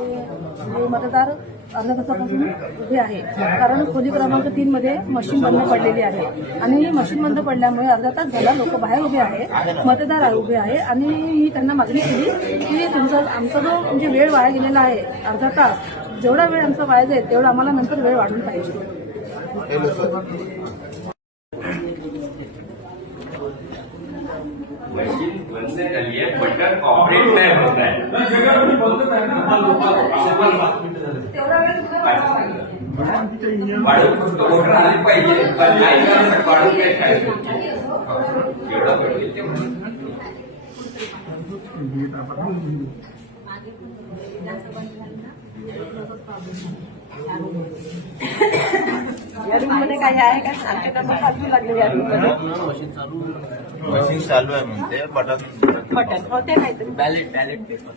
मतदार अर्ध्या तासापासून उभे आहे, कारण खोली क्रमांक 3 मध्ये मशीन बंद पडलेली आहे आणि मशीन बंद पडल्यामुळे अर्धा तास झाला लोक बाहेर उभे आहे, मतदार उभे आहे आणि मी त्यांना मागणी केली की आमचा जो म्हणजे वेळ वाया गेलेला आहे अर्धा तास, जेवढा वेळ आमचा वाया जाईल तेवढा आम्हाला नंतर वेळ वाढून पाहिजे. मशीन बंद झाली आहे, बटन ऑपरेट नाही होत आहे. वाढून फक्त वोटर आले पाहिजे, पण नाही वाढून काय खायचं एवढं पाहिजे तेवढं. या रूम मध्ये काही आहे का? आमच्या कामात चालू लागले या रूम मध्ये मशीन चालू आहे म्हणते. बटन होते काहीतरी बॅलेट पेपर